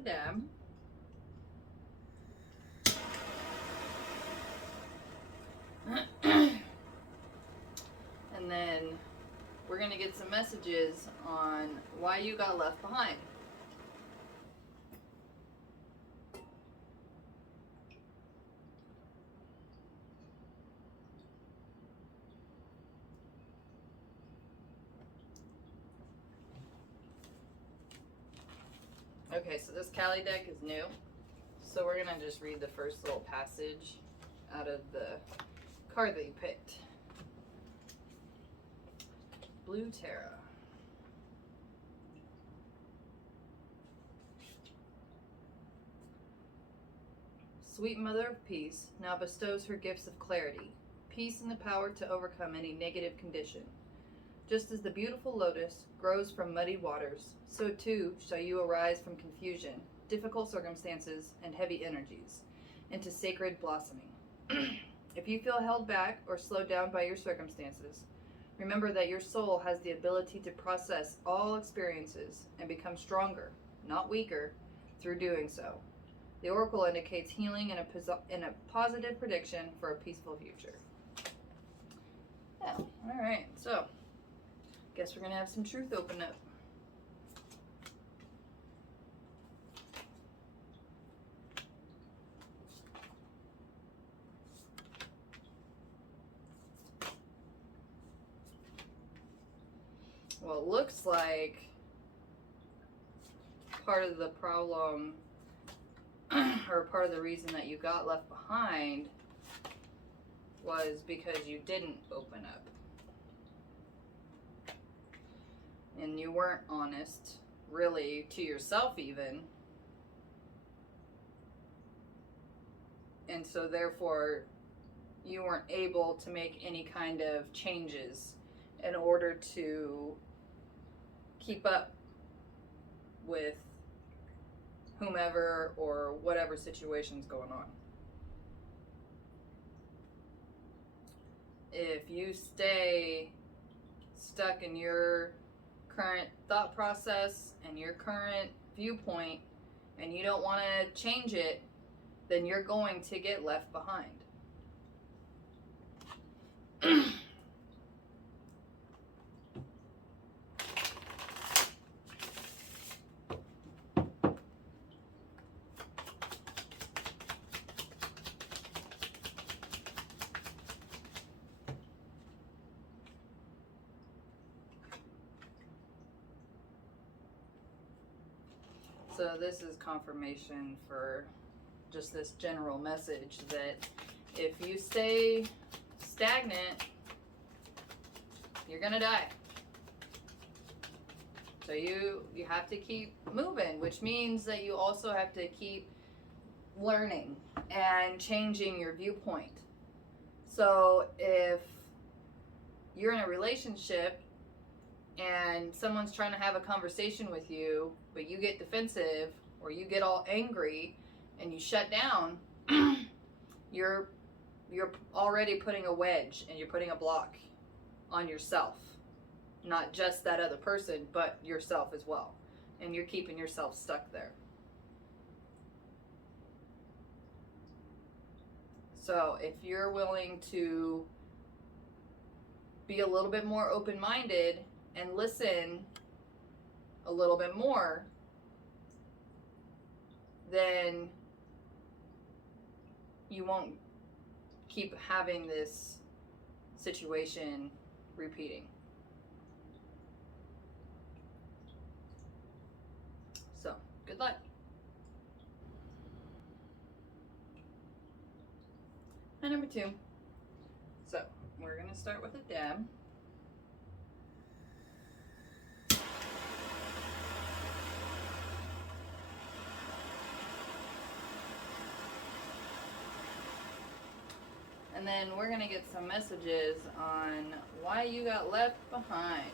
a dab. And then we're going to get some messages on why you got left behind. Okay, so this Cali deck is new. So we're going to just read the first little passage out of the card that you picked. Blue Terra. Sweet Mother of Peace now bestows her gifts of clarity, peace and the power to overcome any negative condition. Just as the beautiful lotus grows from muddy waters, so too shall you arise from confusion, difficult circumstances, and heavy energies, into sacred blossoming. If you feel held back or slowed down by your circumstances, remember that your soul has the ability to process all experiences and become stronger, not weaker, through doing so. The oracle indicates healing and a positive prediction for a peaceful future. Yeah, all right, so guess we're going to have some truth open up. Well, it looks like part of the problem or part of the reason that you got left behind was because you didn't open up. And you weren't honest, really, to yourself even. And so therefore, you weren't able to make any kind of changes in order to keep up with whomever or whatever situation's going on. If you stay stuck in your current thought process and your current viewpoint and you don't want to change it, then you're going to get left behind. So this is confirmation for just this general message that if you stay stagnant, you're gonna die. So you have to keep moving, which means that you also have to keep learning and changing your viewpoint. So if you're in a relationship and someone's trying to have a conversation with you, but you get defensive or you get all angry and you shut down, you're already putting a wedge and you're putting a block on yourself. Not just that other person, but yourself as well. And you're keeping yourself stuck there. So if you're willing to be a little bit more open-minded and listen a little bit more, then you won't keep having this situation repeating. So, good luck. And number 2. So, we're going to start with a dab. And then we're going to get some messages on why you got left behind.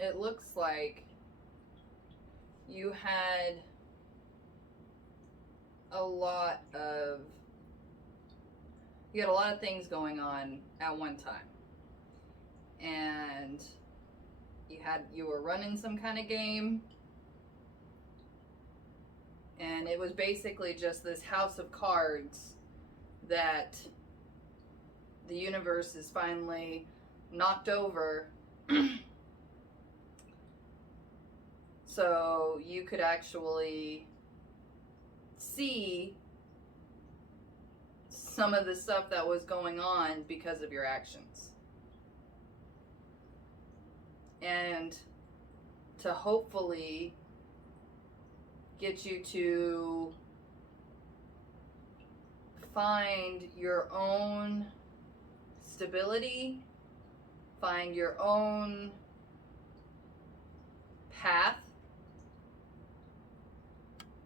it looks like you had a lot of things going on at one time, and you were running some kind of game, and it was basically just this house of cards that the universe is finally knocked over so you could actually see some of the stuff that was going on because of your actions. And to hopefully get you to find your own stability, find your own path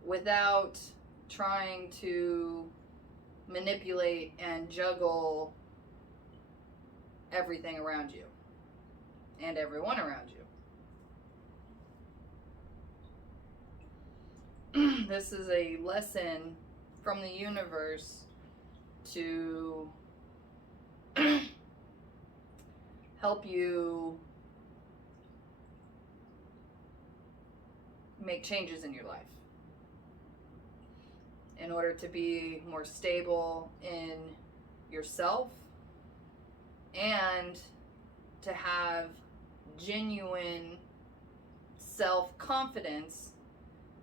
without trying to manipulate and juggle everything around you and everyone around you. This is a lesson from the universe to help you make changes in your life in order to be more stable in yourself and to have genuine self-confidence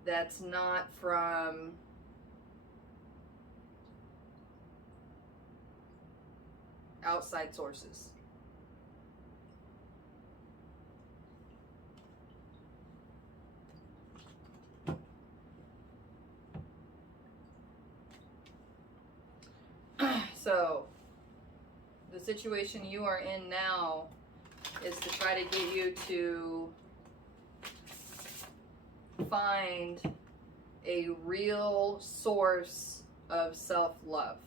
that's not from outside sources. So, the situation you are in now is to try to get you to find a real source of self-love.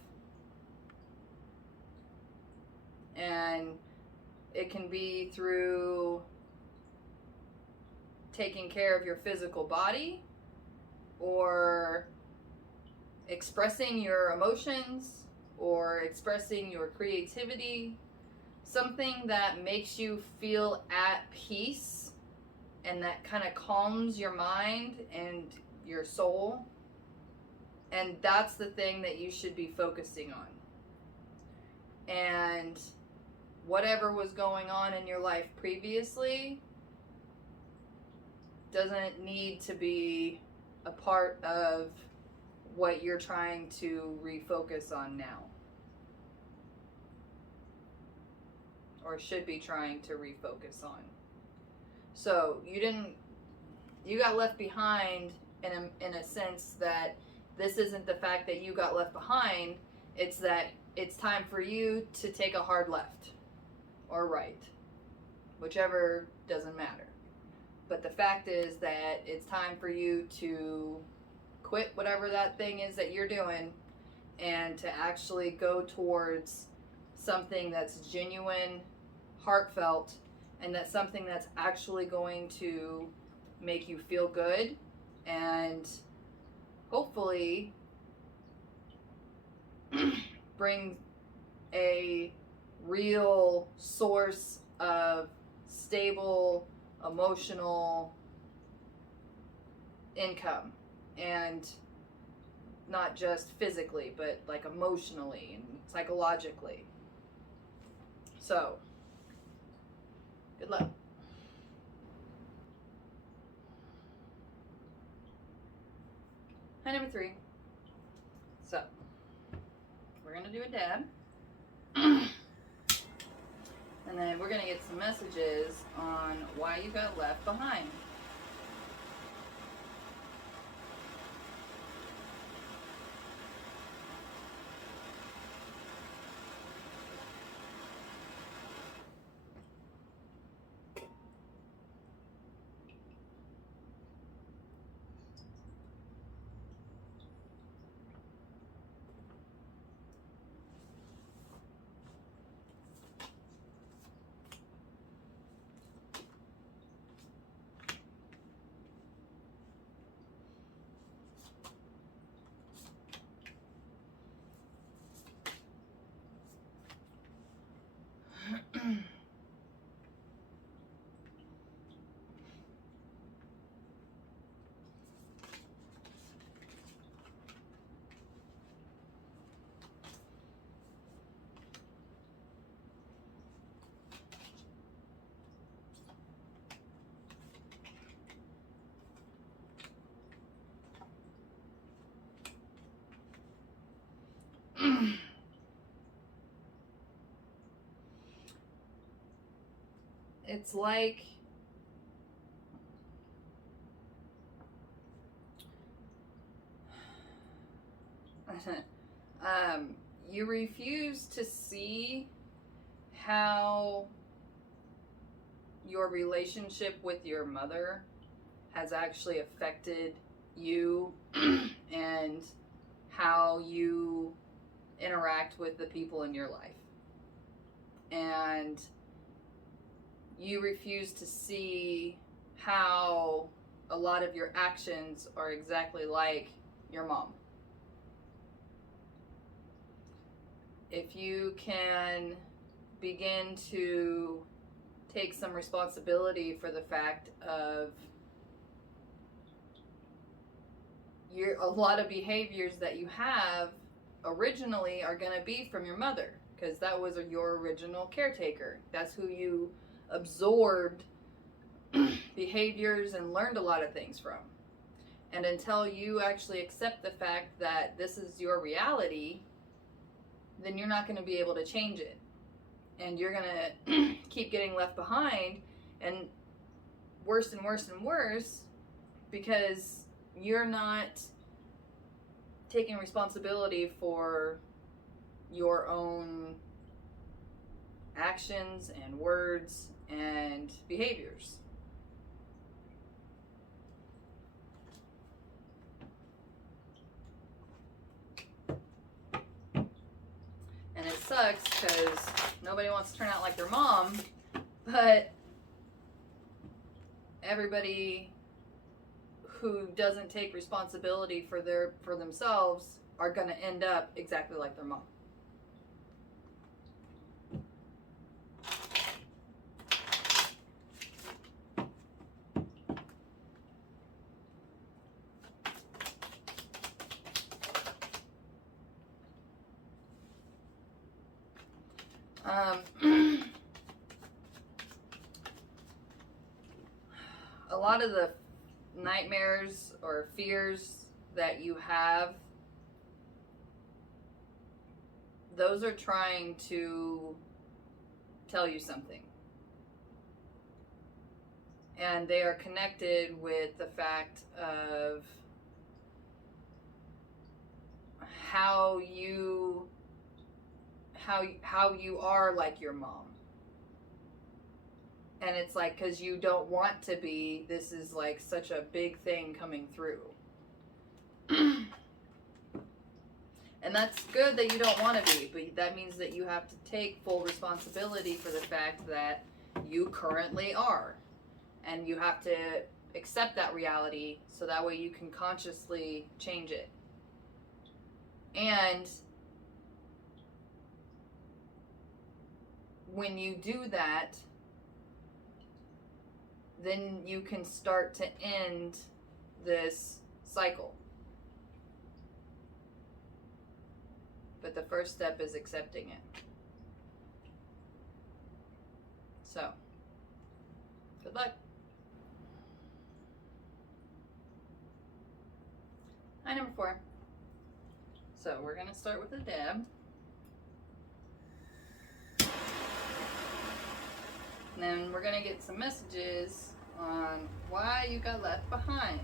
And it can be through taking care of your physical body or expressing your emotions or expressing your creativity, something that makes you feel at peace and that kind of calms your mind and your soul. And that's the thing that you should be focusing on. And whatever was going on in your life previously doesn't need to be a part of what you're trying to refocus on now, or should be trying to refocus on. So you got left behind in a sense that this isn't the fact that you got left behind, it's that it's time for you to take a hard left or right, whichever, doesn't matter. But the fact is that it's time for you to quit whatever that thing is that you're doing and to actually go towards something that's genuine, heartfelt, and that's something that's actually going to make you feel good and hopefully bring a real source of stable emotional income, and not just physically but like emotionally and psychologically. So good luck. Hi, number 3. So we're gonna do a dab and then we're gonna get some messages on why you got left behind. It's like you refuse to see how your relationship with your mother has actually affected you and how you interact with the people in your life. And you refuse to see how a lot of your actions are exactly like your mom. If you can begin to take some responsibility for the fact of a lot of behaviors that you have originally are going to be from your mother, because that was your original caretaker. That's who you absorbed behaviors and learned a lot of things from. And until you actually accept the fact that this is your reality, then you're not going to be able to change it. And you're going to keep getting left behind, and worse and worse and worse, because you're not taking responsibility for your own actions and words and behaviors. And it sucks because nobody wants to turn out like their mom, but everybody who doesn't take responsibility for themselves are going to end up exactly like their mom. A lot of the nightmares or fears that you have, those are trying to tell you something. And they are connected with the fact of how you are like your mom. And it's like, because you don't want to be, this is like such a big thing coming through. And that's good that you don't want to be, but that means that you have to take full responsibility for the fact that you currently are. And you have to accept that reality so that way you can consciously change it. And when you do that, then you can start to end this cycle. But the first step is accepting it. So, good luck. Hi, number 4. So we're going to start with a dab. And then we're going to get some messages on why you got left behind.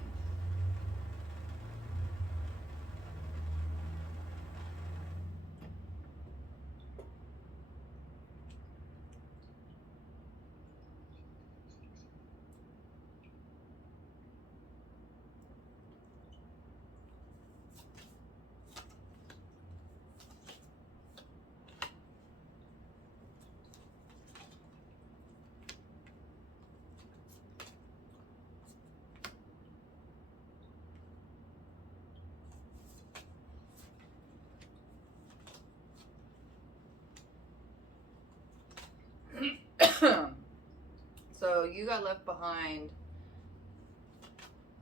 you got left behind,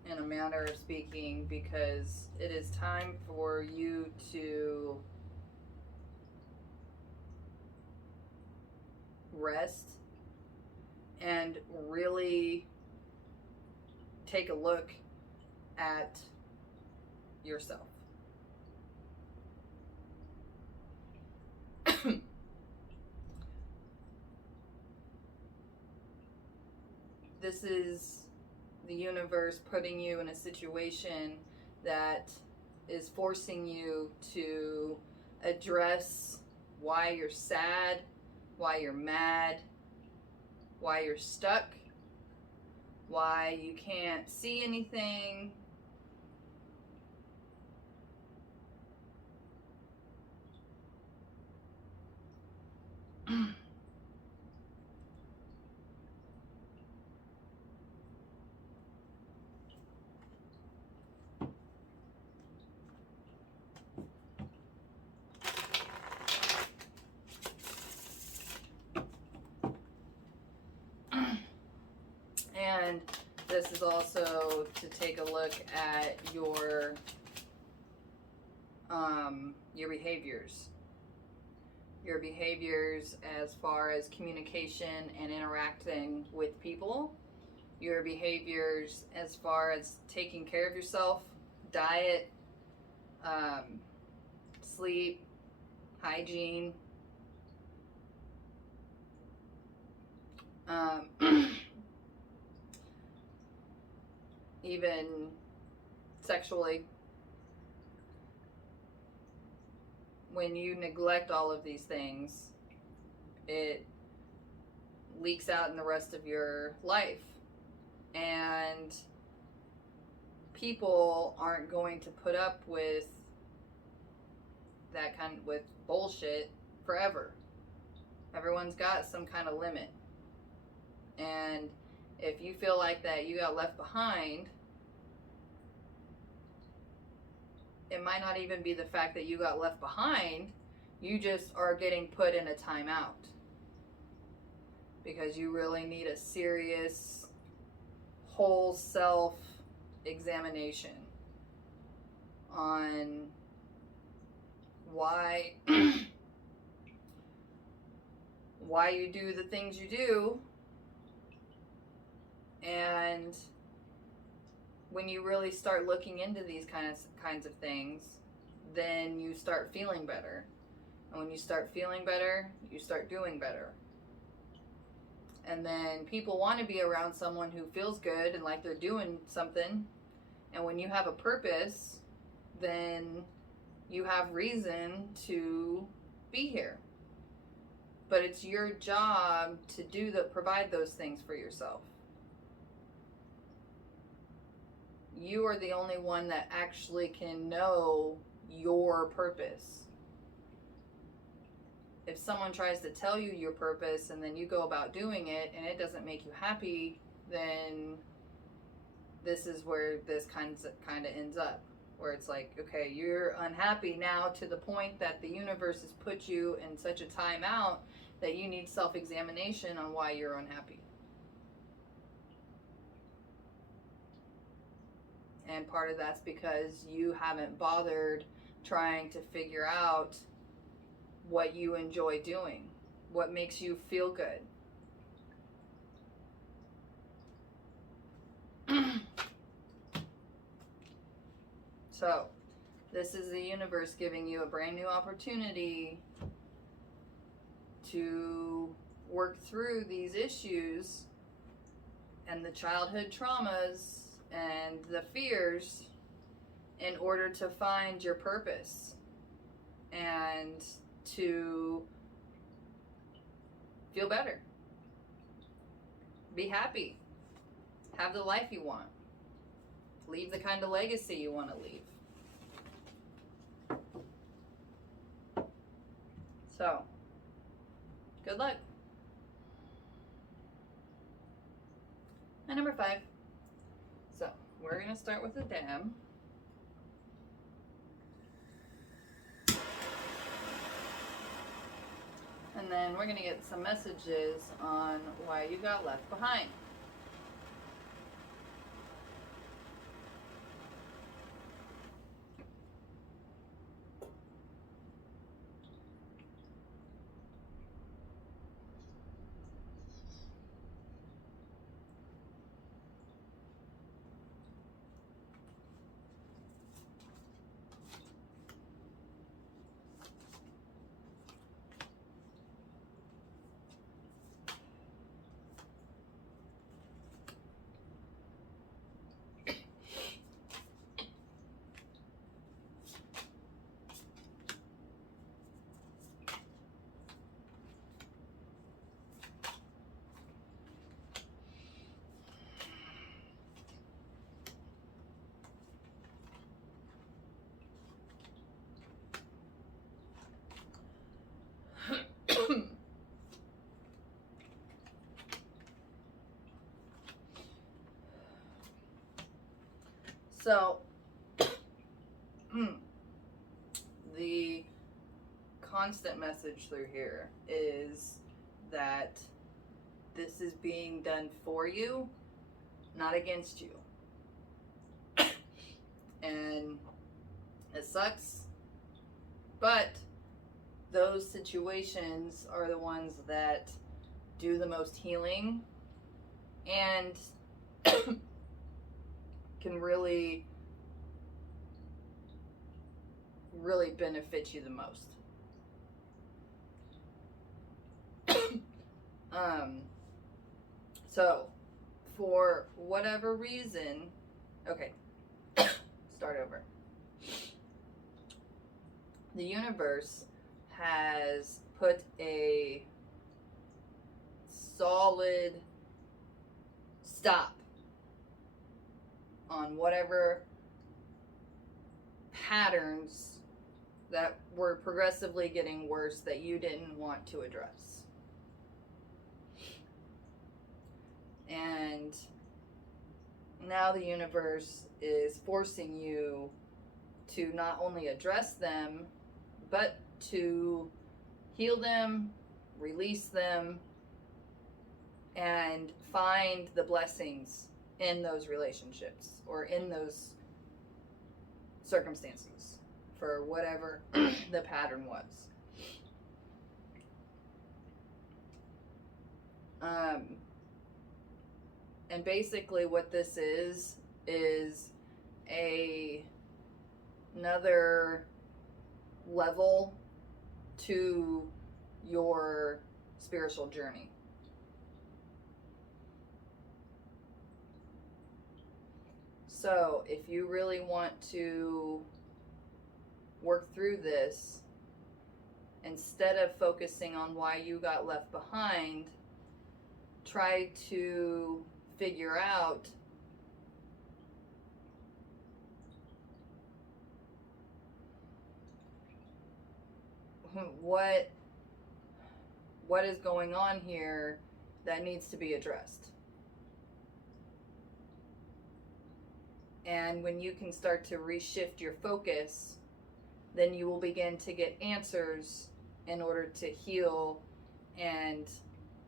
in a manner of speaking, because it is time for you to rest and really take a look at yourself. This is the universe putting you in a situation that is forcing you to address why you're sad, why you're mad, why you're stuck, why you can't see anything. And this is also to take a look at your behaviors. Your behaviors as far as communication and interacting with people. Your behaviors as far as taking care of yourself, diet, sleep, hygiene. Even sexually. When you neglect all of these things, it leaks out in the rest of your life. And people aren't going to put up with that with bullshit forever. Everyone's got some kind of limit. And if you feel like that you got left behind, it might not even be the fact that you got left behind. You just are getting put in a timeout because you really need a serious whole self examination on why why you do the things you do. And when you really start looking into these kinds of things, then you start feeling better. And when you start feeling better, you start doing better. And then people want to be around someone who feels good and like they're doing something. And when you have a purpose, then you have reason to be here. But it's your job to provide those things for yourself. You are the only one that actually can know your purpose. If someone tries to tell you your purpose and then you go about doing it and it doesn't make you happy, then this is where this kind of ends up. Where it's like, okay, you're unhappy now to the point that the universe has put you in such a timeout that you need self-examination on why you're unhappy. And part of that's because you haven't bothered trying to figure out what you enjoy doing, what makes you feel good. So, this is the universe giving you a brand new opportunity to work through these issues and the childhood traumas and the fears in order to find your purpose and to feel better, be happy, have the life you want, leave the kind of legacy you want to leave. So, good luck. And number 5. So, we're going to start with the dam. And then we're going to get some messages on why you got left behind. So, the constant message through here is that this is being done for you, not against you. And it sucks, but those situations are the ones that do the most healing and can really benefit you the most. So for whatever reason, okay, start over. The universe has put a solid stop on whatever patterns that were progressively getting worse that you didn't want to address. And now the universe is forcing you to not only address them, but to heal them, release them, and find the blessings in those relationships or in those circumstances for whatever the pattern was. And basically what this is another level to your spiritual journey. So if you really want to work through this, instead of focusing on why you got left behind, try to figure out what is going on here that needs to be addressed. And when you can start to reshift your focus, then you will begin to get answers in order to heal and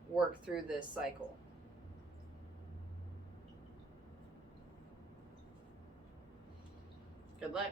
work through this cycle. Good luck.